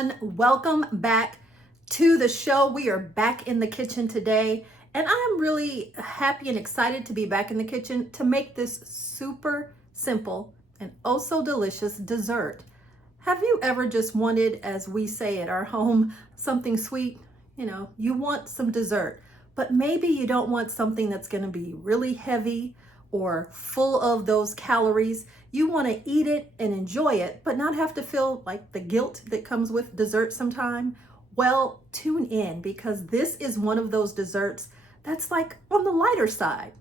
everyone. Welcome back to the show. We are back in the kitchen today, and I'm really happy and excited to be back in the kitchen to make this super simple and oh so delicious dessert. Have you ever just wanted, as we say at our home, something sweet? You know, you want some dessert, but maybe you don't want something that's going to be really heavy or full of those calories. You want to eat it and enjoy it, but not have to feel like the guilt that comes with dessert sometime. Well, tune in because this is one of those desserts that's like on the lighter side.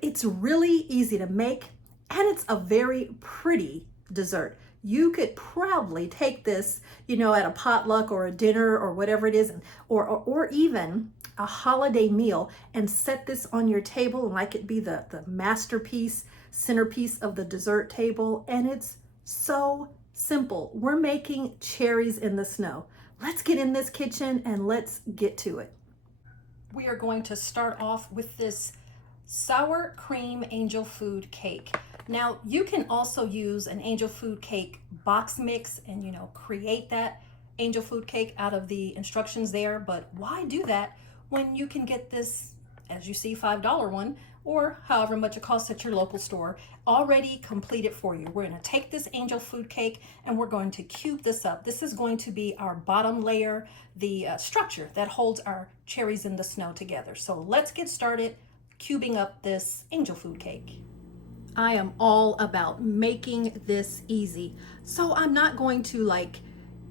It's really easy to make and it's a very pretty dessert. You could proudly take this, at a potluck or a dinner or whatever it is, or even a holiday meal and set this on your table and like it be the masterpiece, centerpiece of the dessert table. And it's so simple. We're making cherries in the snow. Let's get in this kitchen and let's get to it. We are going to start off with this sour cream angel food cake. Now you can also use an angel food cake box mix and create that angel food cake out of the instructions there, but why do that when you can get this, as you see, $5 one or however much it costs at your local store, already completed for you. We're going to take this angel food cake and we're going to cube this up. This is going to be our bottom layer, the structure that holds our cherries in the snow together. So let's get started cubing up this angel food cake. I am all about making this easy. So I'm not going to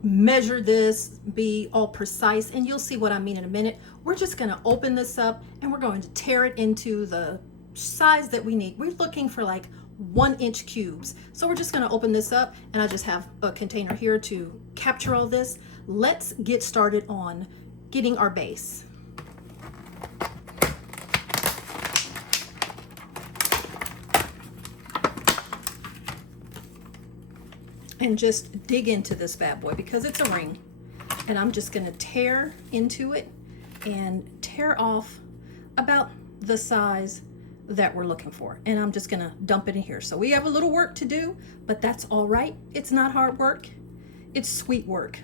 measure this, be all precise, and you'll see what I mean in a minute. We're just gonna open this up and we're going to tear it into the size that we need. We're looking for 1-inch cubes. So we're just gonna open this up and I just have a container here to capture all this. Let's get started on getting our base. And just dig into this bad boy because it's a ring. And I'm just gonna tear into it and tear off about the size that we're looking for. And I'm just gonna dump it in here. So we have a little work to do, but that's all right. It's not hard work, it's sweet work.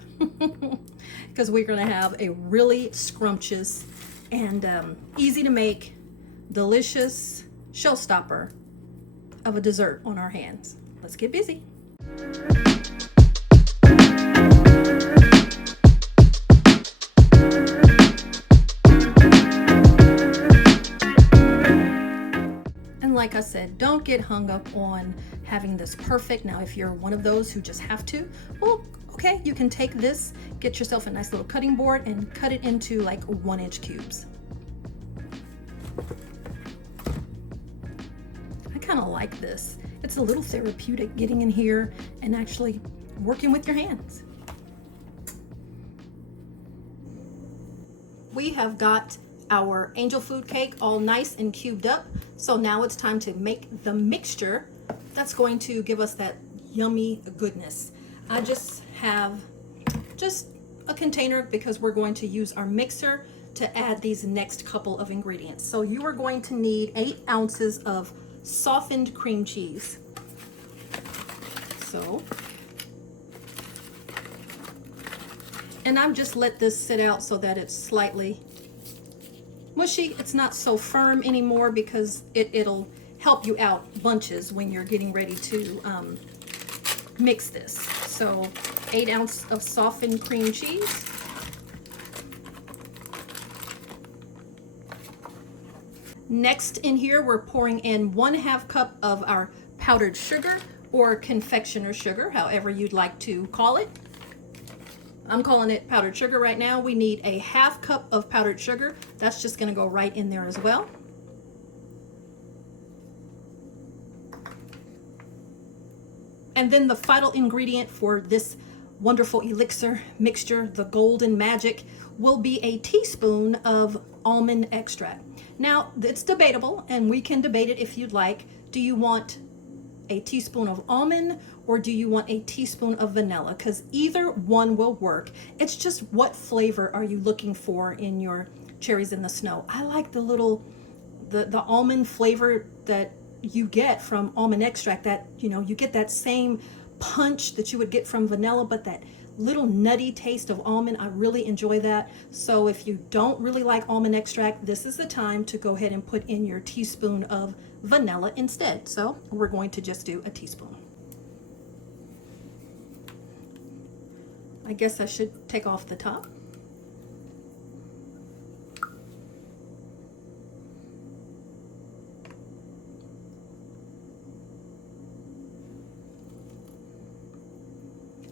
Because we're gonna have a really scrumptious and easy to make, delicious showstopper of a dessert on our hands. Let's get busy. And like I said, don't get hung up on having this perfect. Now, if you're one of those who just have to, well, okay, you can take this, get yourself a nice little cutting board and cut it into 1-inch cubes. I kind of like this. It's a little therapeutic getting in here and actually working with your hands. We have got our angel food cake all nice and cubed up. So now it's time to make the mixture that's going to give us that yummy goodness. I just have a container because we're going to use our mixer to add these next couple of ingredients. So you are going to need 8 ounces of softened cream cheese. And I've just let this sit out so that it's slightly mushy. It's not so firm anymore because it'll help you out bunches when you're getting ready to mix this. So 8 ounces of softened cream cheese. Next in here, we're pouring in 1/2 cup of our powdered sugar or confectioner sugar, however you'd like to call it. I'm calling it powdered sugar right now. We need a 1/2 cup of powdered sugar. That's just gonna go right in there as well. And then the final ingredient for this wonderful elixir mixture, the golden magic, will be a teaspoon of almond extract. Now, it's debatable, and we can debate it if you'd like. Do you want a teaspoon of almond or do you want a teaspoon of vanilla? Because either one will work. It's just what flavor are you looking for in your cherries in the snow? I like the almond flavor that you get from almond extract, that you get that same punch that you would get from vanilla, but that little nutty taste of almond. I really enjoy that. So if you don't really like almond extract, this is the time to go ahead and put in your teaspoon of vanilla instead. So we're going to just do a teaspoon. I guess I should take off the top.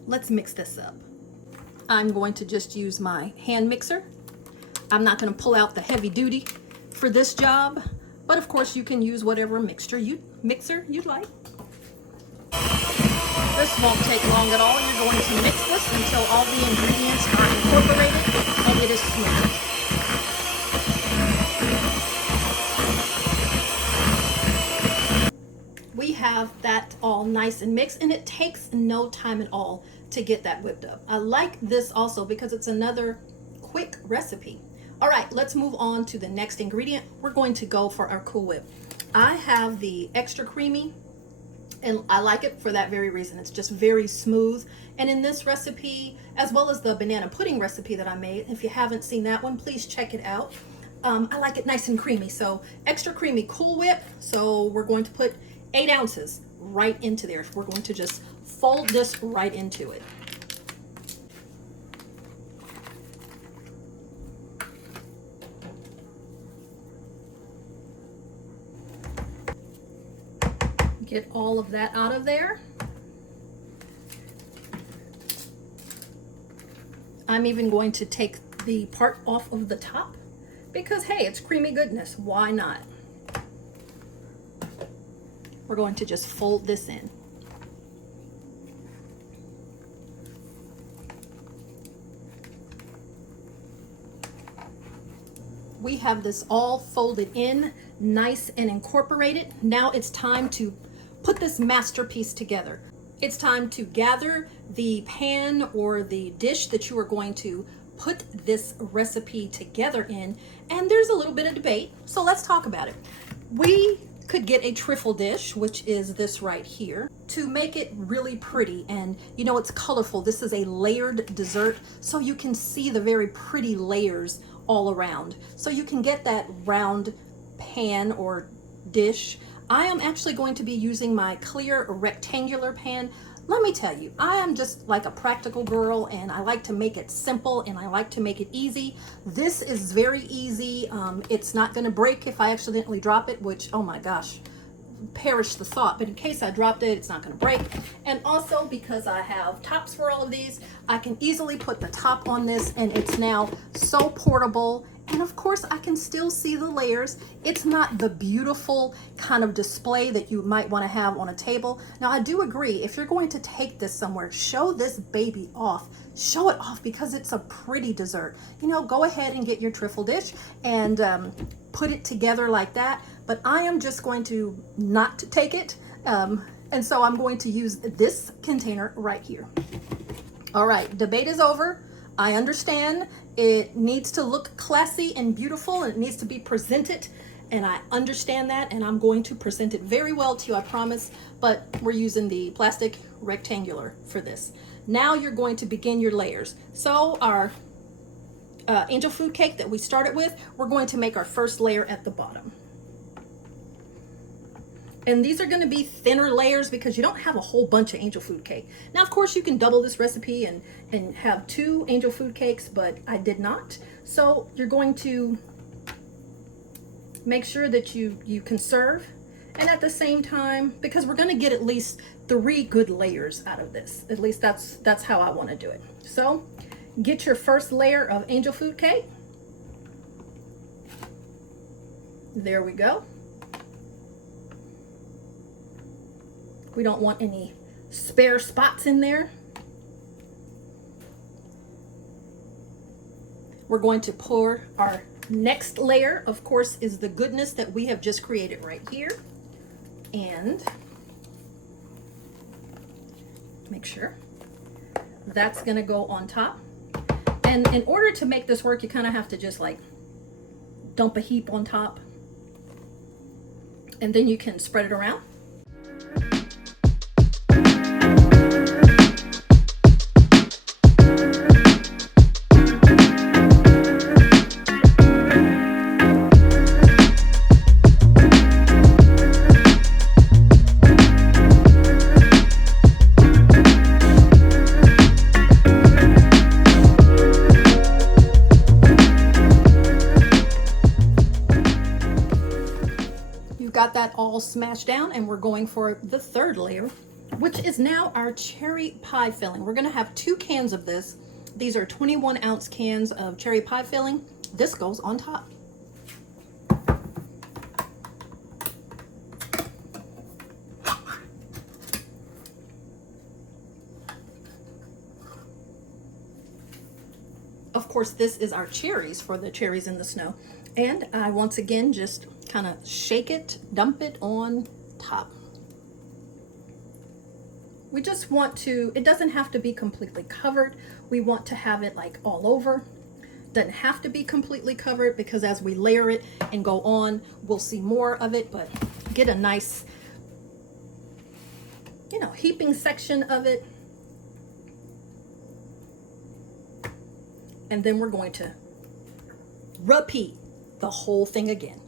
Let's mix this up. I'm going to just use my hand mixer. I'm not going to pull out the heavy duty for this job, but of course you can use whatever mixer you'd like. This won't take long at all. You're going to mix this until all the ingredients are incorporated and it is smooth. We have that all nice and mixed, and it takes no time at all to get that whipped up. I like this also because it's another quick recipe. All right, let's move on to the next ingredient. We're going to go for our Cool Whip. I have the extra creamy, and I like it for that very reason. It's just very smooth. And in this recipe, as well as the banana pudding recipe that I made, if you haven't seen that one, please check it out. I like it nice and creamy. So extra creamy Cool Whip. So we're going to put 8 ounces right into there. We're going to just fold this right into it. Get all of that out of there. I'm even going to take the part off of the top because, hey, it's creamy goodness. Why not? We're going to just fold this in. We have this all folded in, nice and incorporated. Now it's time to put this masterpiece together. It's time to gather the pan or the dish that you are going to put this recipe together in. And there's a little bit of debate, so let's talk about it. We could get a trifle dish, which is this right here, to make it really pretty and you know it's colorful. This is a layered dessert, so you can see the very pretty layers all around. So you can get that round pan or dish. I am actually going to be using my clear rectangular pan. Let me tell you, I am just like a practical girl and I like to make it simple and I like to make it easy. This is very easy. It's not going to break if I accidentally drop it, which, oh my gosh, perish the thought. But in case I dropped it, it's not going to break. And also because I have tops for all of these, I can easily put the top on this and it's now so portable. And of course I can still see the layers. It's not the beautiful kind of display that you might want to have on a table. Now I do agree, if you're going to take this somewhere, show this baby off. Show it off because it's a pretty dessert. You know, go ahead and get your trifle dish and put it together like that. But I am just going to not take it. And so I'm going to use this container right here. All right, debate is over. I understand it needs to look classy and beautiful and it needs to be presented, and I understand that, and I'm going to present it very well to you, I promise, but we're using the plastic rectangular for this. Now you're going to begin your layers. So our angel food cake that we started with, we're going to make our first layer at the bottom. And these are going to be thinner layers because you don't have a whole bunch of angel food cake. Now, of course, you can double this recipe and have 2 angel food cakes, but I did not. So you're going to make sure that you conserve. And at the same time, because we're going to get at least 3 good layers out of this. At least that's how I want to do it. So get your first layer of angel food cake. There we go. We don't want any spare spots in there. We're going to pour our next layer, of course, is the goodness that we have just created right here. And make sure that's gonna go on top. And in order to make this work, you kind of have to just like dump a heap on top. And then you can spread it around. got that all smashed down, and we're going for the third layer, which is now our cherry pie filling. We're gonna have 2 cans of this. These are 21-ounce cans of cherry pie filling. This goes on top. Of course, this is our cherries for the Cherries in the Snow. And I once again just kind of shake it, dump it on top. We just want to, it doesn't have to be completely covered. We want to have it like all over. Doesn't have to be completely covered, because as we layer it and go on, we'll see more of it, but get a nice, you know, heaping section of it. And then we're going to repeat the whole thing again.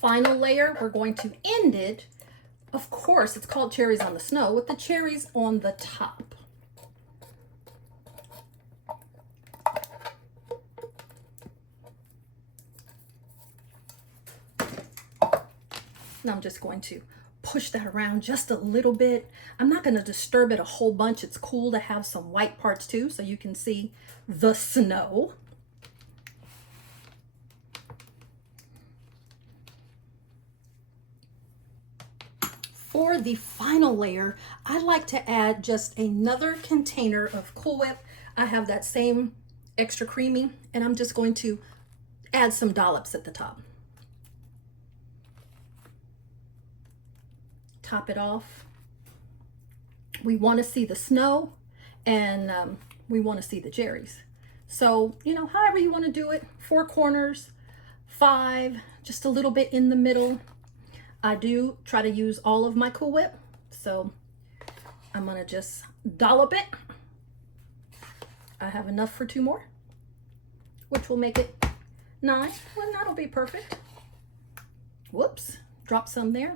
Final layer, we're going to end it, of course, it's called Cherries on the Snow, with the cherries on the top. And I'm just going to push that around just a little bit. I'm not going to disturb it a whole bunch. It's cool to have some white parts too, so you can see the snow. For the final layer, I like to add just another container of Cool Whip. I have that same extra creamy, and I'm just going to add some dollops at the top. Top it off. We want to see the snow, and we want to see the cherries. So, you know, however you want to do it, 4 corners, 5, just a little bit in the middle. I do try to use all of my Cool Whip, so I'm gonna just dollop it. I have enough for 2 more, which will make it 9. Well, that'll be perfect. Whoops, drop some there.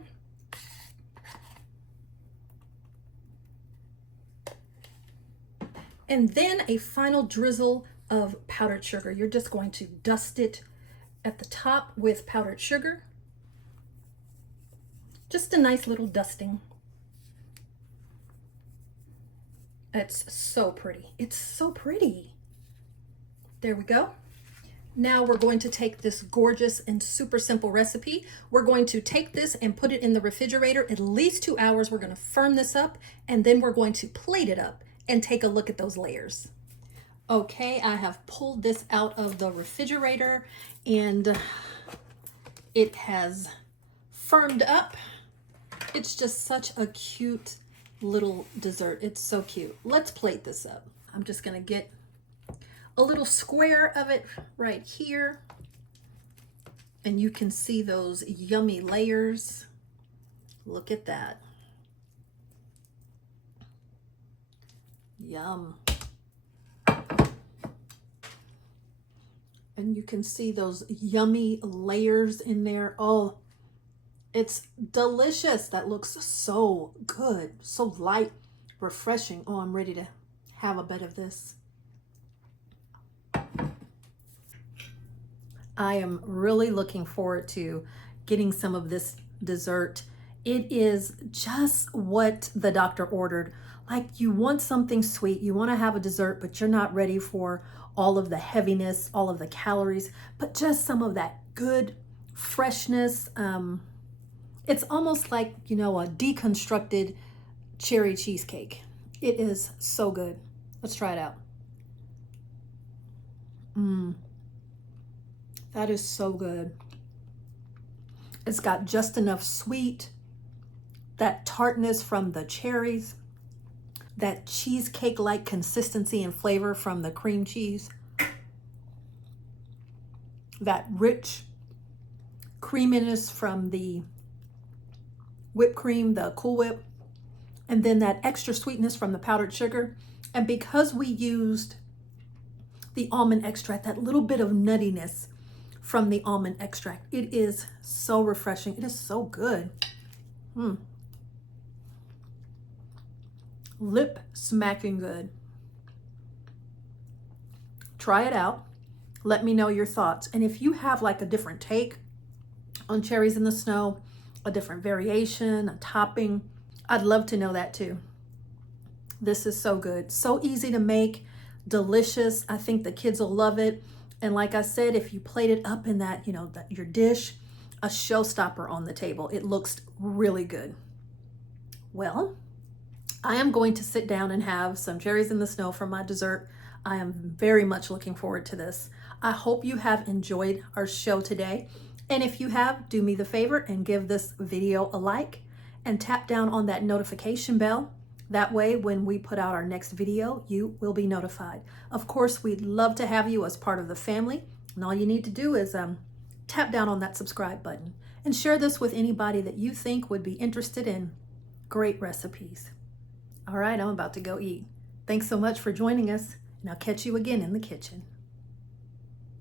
And then a final drizzle of powdered sugar. You're just going to dust it at the top with powdered sugar. Just a nice little dusting. It's so pretty. It's so pretty. There we go. Now we're going to take this gorgeous and super simple recipe. We're going to take this and put it in the refrigerator at least 2 hours. We're going to firm this up, and then we're going to plate it up and take a look at those layers. Okay, I have pulled this out of the refrigerator, and it has firmed up. It's just such a cute little dessert. It's so cute. Let's plate this up. I'm just gonna get a little square of it right here, and you can see those yummy layers. Look at that. Yum. And you can see those yummy layers in there. Oh, it's delicious. That looks so good, so light, refreshing. Oh, I'm ready to have a bit of this. I am really looking forward to getting some of this dessert. It is just what the doctor ordered. Like, you want something sweet, you want to have a dessert, but you're not ready for all of the heaviness, all of the calories, but just some of that good freshness. It's almost like, you know, a deconstructed cherry cheesecake. It is so good. Let's try it out. That is so good. It's got just enough sweet, that tartness from the cherries, that cheesecake-like consistency and flavor from the cream cheese, that rich creaminess from the whipped cream, the Cool Whip, and then that extra sweetness from the powdered sugar. And because we used the almond extract, that little bit of nuttiness from the almond extract, it is so refreshing. It is so good. Lip smacking good. Try it out. Let me know your thoughts. And if you have like a different take on Cherries in the Snow, a different variation, a topping, I'd love to know that too. This is so good. So easy to make, delicious. I think the kids will love it. And like I said, if you plate it up in that, you know, your dish, a showstopper on the table. It looks really good. Well, I am going to sit down and have some Cherries in the Snow for my dessert. I am very much looking forward to this. I hope you have enjoyed our show today. And if you have, do me the favor and give this video a like and tap down on that notification bell. That way, when we put out our next video, you will be notified. Of course, we'd love to have you as part of the family. And all you need to do is tap down on that subscribe button and share this with anybody that you think would be interested in great recipes. All right, I'm about to go eat. Thanks so much for joining us, and I'll catch you again in the kitchen.